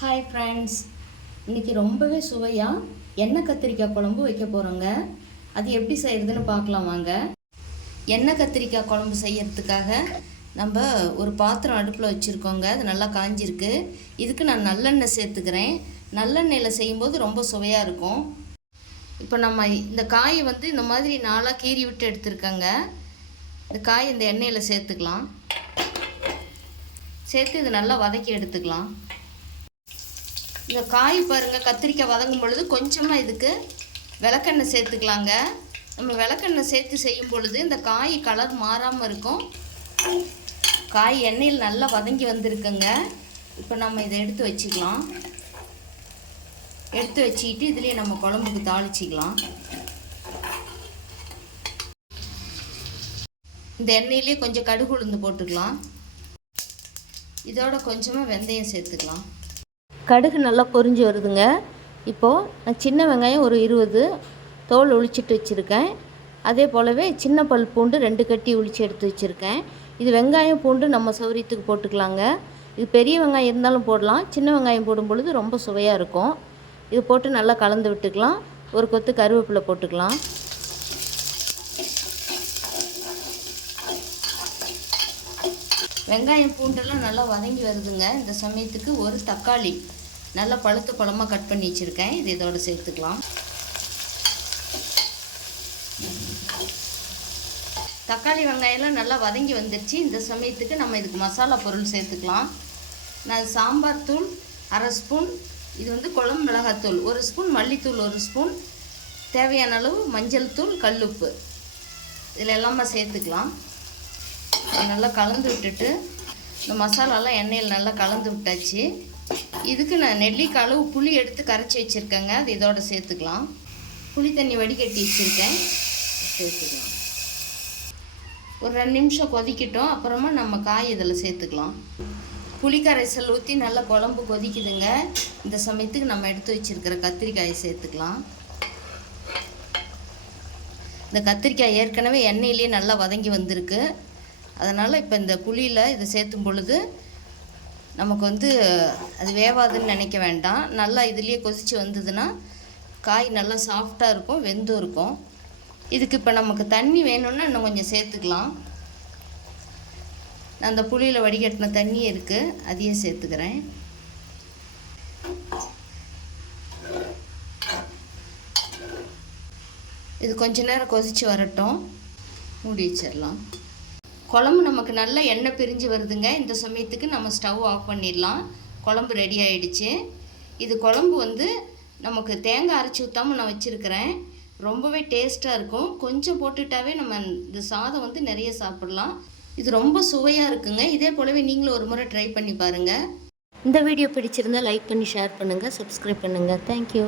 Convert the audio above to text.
Hi friends, இன்றைக்கி ரொம்பவே சுவையாக எண்ணெய் கத்திரிக்காய் குழம்பு வைக்க போகிறோங்க. அது எப்படி செய்கிறதுன்னு பார்க்கலாம் வாங்க. எண்ணெய் கத்திரிக்காய் குழம்பு செய்யறதுக்காக நம்ம ஒரு பாத்திரம் அடுப்பில் வச்சுருக்கோங்க. அது நல்லா காஞ்சிருக்கு. இதுக்கு நான் நல்லெண்ணெய் சேர்த்துக்கிறேன். நல்லெண்ணெயில் செய்யும்போது ரொம்ப சுவையாக இருக்கும். இப்போ நம்ம இந்த காயை இந்த மாதிரி நாளாக கீறி விட்டு எடுத்துருக்கேங்க. இந்த காய் இந்த எண்ணெயில் சேர்த்துக்கலாம். சேர்த்து இது நல்லா வதக்கி எடுத்துக்கலாம். இந்த காய் பாருங்கள், கத்திரிக்காய் வதங்கும் பொழுது கொஞ்சமாக இதுக்கு விளக்கெண்ணெய் சேர்த்துக்கலாங்க. நம்ம விளக்கெண்ணெய் சேர்த்து செய்யும் பொழுது இந்த காய் கலர் மாறாமல் இருக்கும். காய் எண்ணெயில் நல்லா வதங்கி வந்திருக்குங்க. இப்போ நம்ம இதை எடுத்து வச்சுக்கலாம். எடுத்து வச்சுக்கிட்டு இதுலேயே நம்ம குழம்புக்கு தாளிச்சிக்கலாம். இந்த எண்ணெயிலே கொஞ்சம் கடுகு உளுந்து போட்டுக்கலாம். இதோட கொஞ்சமாக வெந்தயம் சேர்த்துக்கலாம். கடுகு நல்லா பொரிஞ்சு வருதுங்க. இப்போது நான் சின்ன வெங்காயம் ஒரு 20 தோல் உளிச்சிட்டு வச்சுருக்கேன். அதே போலவே சின்ன பல் பூண்டு 2 கட்டி உளிச்சு எடுத்து வச்சுருக்கேன். இது வெங்காயம் பூண்டு நம்ம சௌரியத்துக்கு போட்டுக்கலாங்க. இது பெரிய வெங்காயம் இருந்தாலும் போடலாம். சின்ன வெங்காயம் போடும் பொழுது ரொம்ப சுவையாக இருக்கும். இது போட்டு நல்லா கலந்து விட்டுக்கலாம். ஒரு கொத்து கருவேப்பிலை போட்டுக்கலாம். வெங்காயம் பூண்டெல்லாம் நல்லா வதங்கி வருதுங்க. இந்த சமயத்துக்கு ஒரு தக்காளி நல்லா பழுத்த பழமாக கட் பண்ணி வச்சுருக்கேன். இது இதோடு சேர்த்துக்கலாம். தக்காளி வெங்காயம்லாம் நல்லா வதங்கி வந்துடுச்சு. இந்த சமயத்துக்கு நம்ம இதுக்கு மசாலா பொருள் சேர்த்துக்கலாம். நான் சாம்பார் தூள் 1/2 ஸ்பூன், இது குழம்பு மிளகாத்தூள் 1 ஸ்பூன், மல்லித்தூள் 1 ஸ்பூன், தேவையான அளவு மஞ்சள் தூள், கல்லுப்பு இதில் எல்லாமே சேர்த்துக்கலாம். நல்லா கலந்து விட்டுட்டு இந்த மசாலாலாம் எண்ணெயில் நல்லா கலந்து விட்டாச்சு. இதுக்கு நான் நெல்லிக்காய் அளவு புளி எடுத்து கரைச்சி வச்சுருக்கேங்க. அது இதோட சேர்த்துக்கலாம். புளி தண்ணி வடிகட்டி வச்சுருக்கேன், சேர்த்துக்கலாம். ஒரு 2 நிமிஷம் கொதிக்கட்டும். அப்புறமா நம்ம காய் இதில் சேர்த்துக்கலாம். புளி கரைசல் ஊற்றி நல்லா குழம்பு கொதிக்குதுங்க. இந்த சமயத்துக்கு நம்ம எடுத்து வச்சுருக்கிற கத்திரிக்காயை சேர்த்துக்கலாம். இந்த கத்திரிக்காய் ஏற்கனவே எண்ணெயிலேயே நல்லா வதங்கி வந்திருக்கு. அதனால் இப்போ இந்த புளியில் இதை சேர்த்தும் பொழுது நமக்கு அது வேவாதுன்னு நினைக்க வேண்டாம். நல்லா இதுலேயே கொதித்து வந்ததுன்னா காய் நல்லா சாஃப்டாக இருக்கும், வெந்தும் இருக்கும். இதுக்கு இப்போ நமக்கு தண்ணி வேணும்னா இன்னும் கொஞ்சம் சேர்த்துக்கலாம். நான் அந்த புளியில் வடிகட்டின தண்ணி இருக்குது, அதையே சேர்த்துக்கிறேன். இது கொஞ்ச நேரம் கொதித்து வரட்டும், மூடி வச்சிடலாம். குழம்பு நமக்கு நல்ல எண்ணெய் பிரிஞ்சு வருதுங்க. இந்த சமயத்துக்கு நம்ம ஸ்டவ் ஆஃப் பண்ணிடலாம். குழம்பு ரெடி ஆகிடுச்சு. இது குழம்பு நமக்கு தேங்காய் அரைச்சி ஊற்றாமல் நான் வச்சுருக்கிறேன். ரொம்பவே டேஸ்ட்டாக இருக்கும். கொஞ்சம் போட்டுட்டாவே நம்ம இந்த சாதம் நிறைய சாப்பிடலாம். இது ரொம்ப சுவையாக இருக்குங்க. இதே போலவே நீங்களும் ஒரு முறை ட்ரை பண்ணி பாருங்கள். இந்த வீடியோ பிடிச்சிருந்தால் லைக் பண்ணி ஷேர் பண்ணுங்கள், சப்ஸ்கிரைப் பண்ணுங்கள். தேங்க்யூ.